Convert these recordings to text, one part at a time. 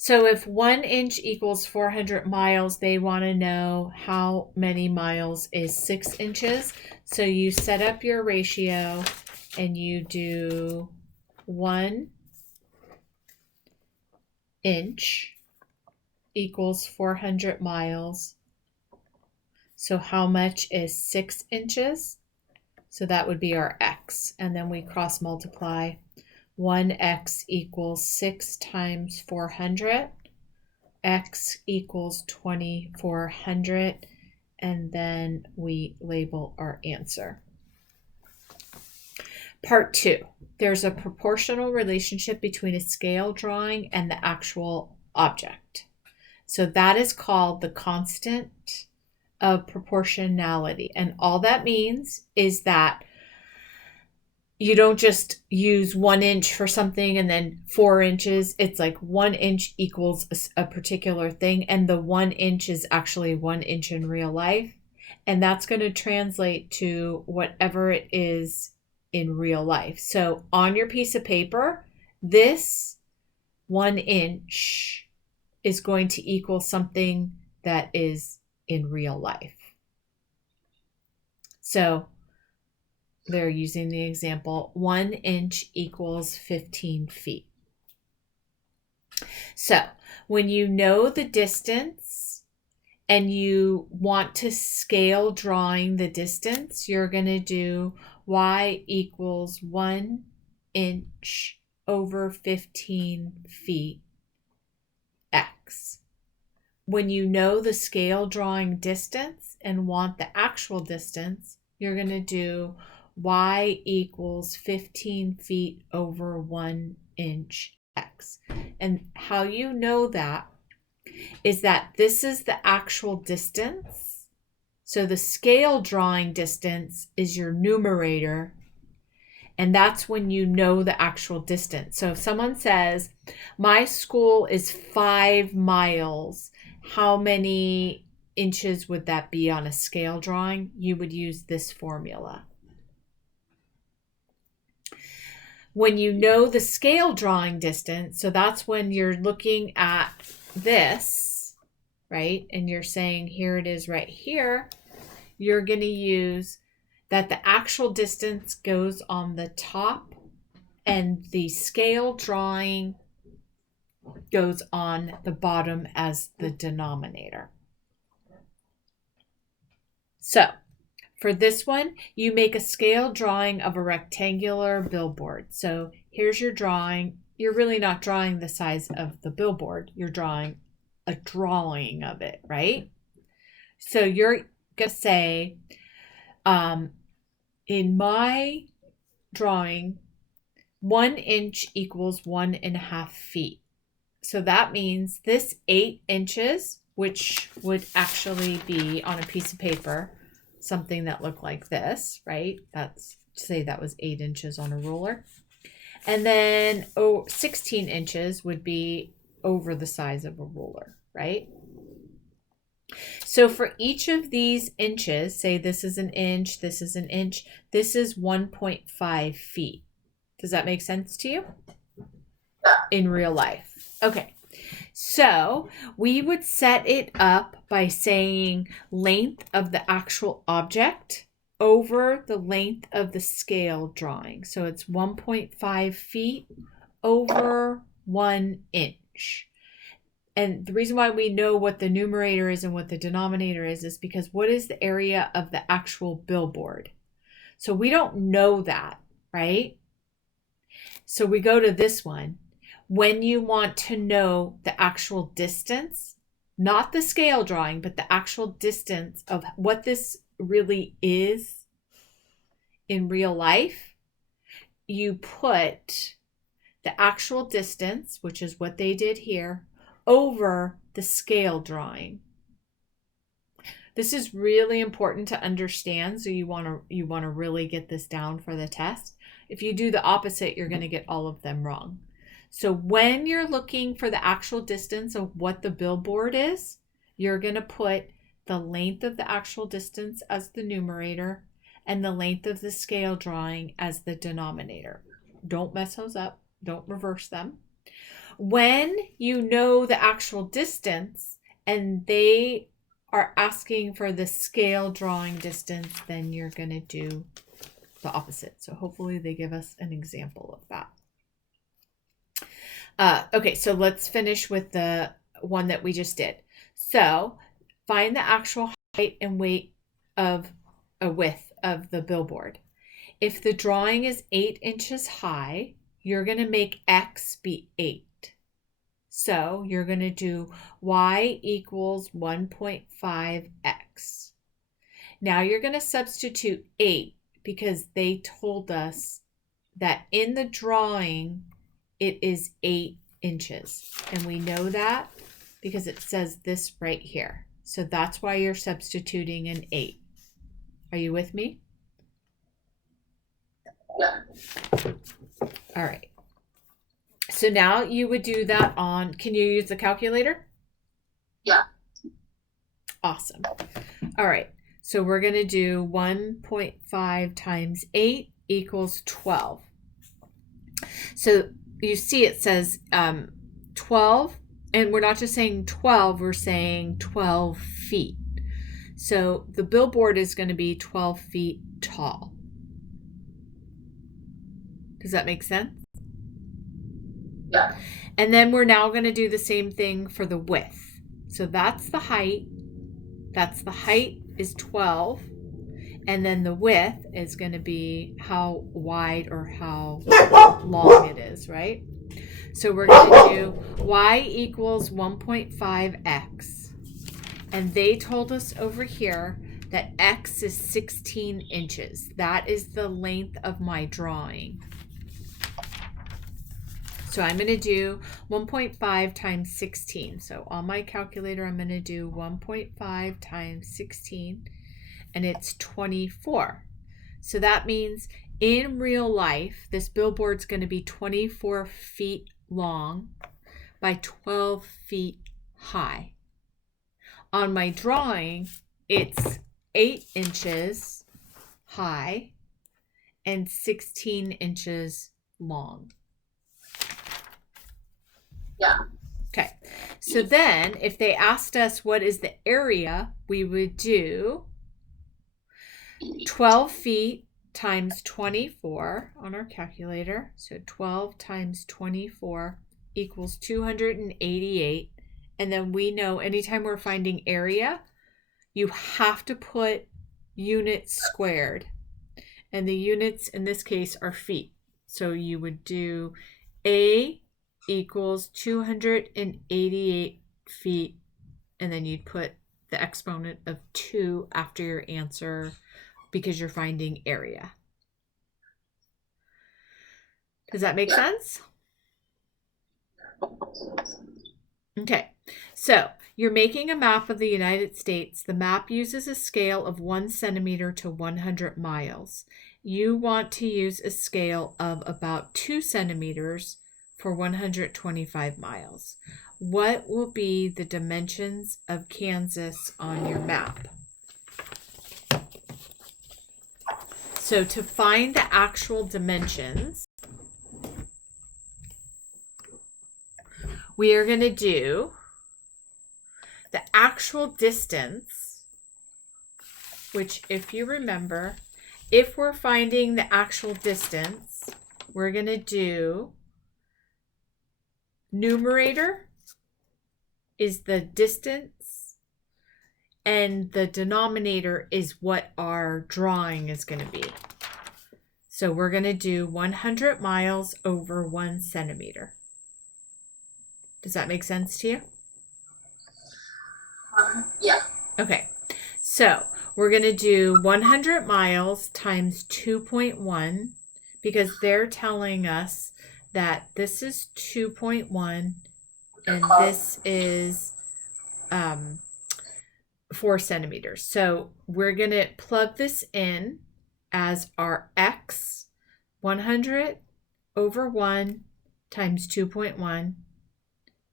So if 1 inch equals 400 miles, they want to know how many miles is 6 inches. So you set up your ratio and you do 1 inch equals 400 miles. So how much is 6 inches? So that would be our x. And then we cross multiply. 1x equals 6 times 400. X equals 2400. And then we label our answer. Part 2. There's a proportional relationship between a scale drawing and the actual object. So that is called the constant of proportionality. And all that means is that you don't just use 1 inch for something and then 4 inches. It's like 1 inch equals a particular thing. And the 1 inch is actually 1 inch in real life. And that's going to translate to whatever it is in real life. So on your piece of paper, this 1 inch is going to equal something that is in real life. So they're using the example 1 inch equals 15 feet. So when you know the distance and you want to scale drawing the distance, you're going to do y equals 1 inch over 15 feet x. When you know the scale drawing distance and want the actual distance, you're going to do y equals 15 feet over 1 inch x. And how you know that is that this is the actual distance. So the scale drawing distance is your numerator. And that's when you know the actual distance. So if someone says, my school is 5 miles, how many inches would that be on a scale drawing? You would use this formula. When you know the scale drawing distance, so that's when you're looking at this, right? And you're saying, here it is right here. You're going to use that the actual distance goes on the top and the scale drawing goes on the bottom as the denominator. So for this one, you make a scale drawing of a rectangular billboard. So here's your drawing. You're really not drawing the size of the billboard. You're drawing a drawing of it, right? So you're going to say, in my drawing, 1 inch equals 1.5 feet. So that means this 8 inches, which would actually be on a piece of paper, something that looked like this, right? That's, say that was 8 inches on a ruler. And then 16 inches would be over the size of a ruler, right? So for each of these inches, say this is an inch, this is an inch, this is 1.5 feet. Does that make sense to you? In real life. Okay. So we would set it up by saying length of the actual object over the length of the scale drawing. So it's 1.5 feet over 1 inch. And the reason why we know what the numerator is and what the denominator is because what is the area of the actual billboard? So we don't know that, right? So we go to this one. When you want to know the actual distance, not the scale drawing, but the actual distance of what this really is in real life, you put the actual distance, which is what they did here, over the scale drawing. This is really important to understand, so you want to really get this down for the test. If you do the opposite, you're going to get all of them wrong. So when you're looking for the actual distance of what the billboard is, you're going to put the length of the actual distance as the numerator and the length of the scale drawing as the denominator. Don't mess those up. Don't reverse them. When you know the actual distance and they are asking for the scale drawing distance, then you're going to do the opposite. So hopefully they give us an example of that. Okay, so let's finish with the one that we just did. So find the actual height and weight of a width of the billboard. If the drawing is 8 inches high, you're going to make X be 8. So you're going to do Y equals 1.5X. Now you're going to substitute 8 because they told us that in the drawing it is 8 inches. And we know that because it says this right here. So that's why you're substituting an 8. Are you with me? Yeah. All right. So now you would do that on, can you use the calculator? Yeah. Awesome. All right. So we're going to do 1.5 times 8 equals 12. So you see it says 12, and we're not just saying 12, we're saying 12 feet. So the billboard is going to be 12 feet tall. Does that make sense? Yeah. And then we're now going to do the same thing for the width. So that's the height. That's the height is 12. And then the width is going to be how wide or how long it is, right? So we're going to do Y equals 1.5X. And they told us over here that X is 16 inches. That is the length of my drawing. So I'm going to do 1.5 times 16. So on my calculator, I'm going to do 1.5 times 16, and it's 24. So that means in real life, this billboard's going to be 24 feet long by 12 feet high. On my drawing, it's 8 inches high and 16 inches long. Yeah. Okay, so then if they asked us what is the area, we would do 12 feet times 24 on our calculator. So 12 times 24 equals 288. And then we know anytime we're finding area, you have to put units squared. And the units in this case are feet. So you would do A equals 288 feet, and then you'd put the exponent of 2 after your answer because you're finding area. Does that make sense? Okay, so you're making a map of the United States. The map uses a scale of 1 centimeter to 100 miles. You want to use a scale of about 2 centimeters for 125 miles. What will be the dimensions of Kansas on your map? So to find the actual dimensions, we are going to do the actual distance, which if you remember, if we're finding the actual distance, we're going to do numerator is the distance and the denominator is what our drawing is going to be. So we're going to do 100 miles over 1 centimeter. Does that make sense to you? Yeah. Okay, so we're going to do 100 miles times 2.1 because they're telling us that this is 2.1 and this is 4 centimeters. So we're going to plug this in as our X, 100 over 1 times 2.1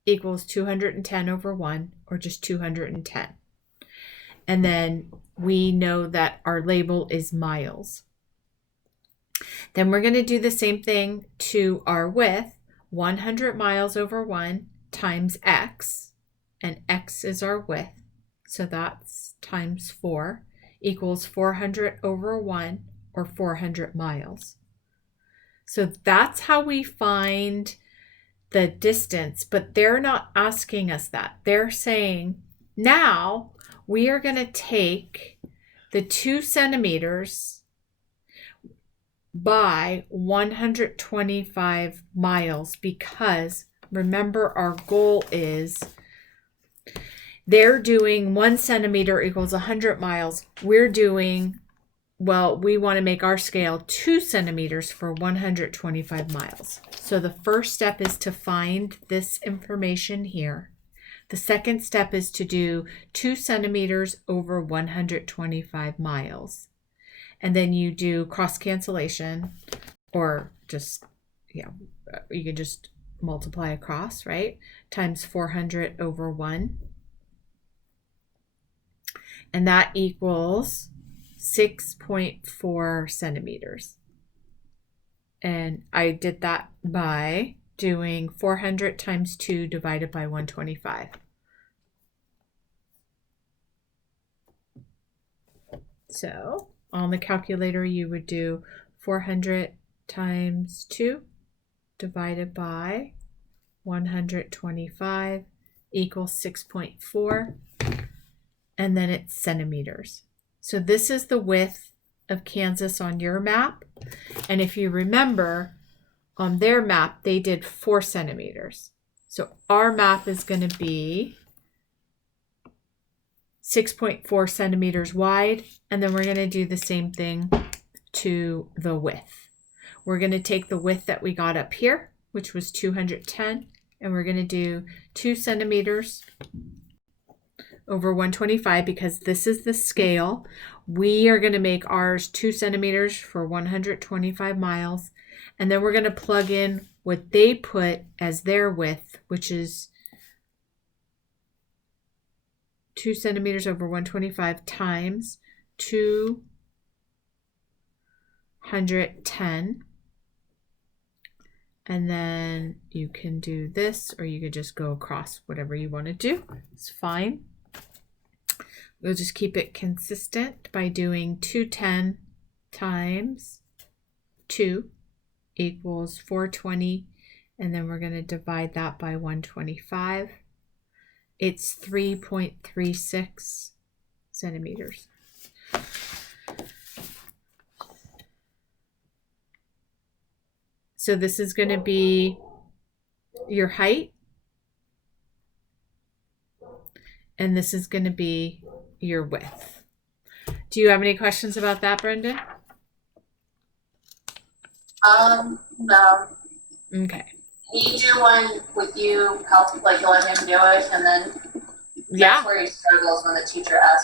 equals 210 over 1, or just 210. And then we know that our label is miles. Then we're going to do the same thing to our width. 100 miles over 1 times x, and x is our width, so that's times 4, equals 400 over 1, or 400 miles. So that's how we find the distance, but they're not asking us that. They're saying, now we are going to take the 2 centimeters by 125 miles, because remember, our goal is they're doing 1 centimeter equals 100 miles. We're doing, well, we want to make our scale 2 centimeters for 125 miles. So the first step is to find this information here. The second step is to do 2 centimeters over 125 miles. And then you do cross cancellation, or just, you can just multiply across, right? Times 400 over 1. And that equals 6.4 centimeters. And I did that by doing 400 times 2 divided by 125. So on the calculator, you would do 400 times 2 divided by 125 equals 6.4, and then it's centimeters. So this is the width of Kansas on your map. And if you remember, on their map, they did 4 centimeters. So our map is going to be 6.4 centimeters wide, and then we're going to do the same thing to the width. We're going to take the width that we got up here, which was 210, and we're going to do 2 centimeters over 125, because this is the scale. We are going to make ours 2 centimeters for 125 miles, and then we're going to plug in what they put as their width, which is 2 centimeters over 125 times 210. And then you can do this, or you could just go across, whatever you want to do. It's fine. We'll just keep it consistent by doing 210 times 2 equals 420. And then we're going to divide that by 125. It's 3.36 centimeters. So this is going to be your height, and this is going to be your width. Do you have any questions about that, Brendan? No. Okay. He do one with you, help, like, let him do it, and then Yeah. that's where he struggles when the teacher asks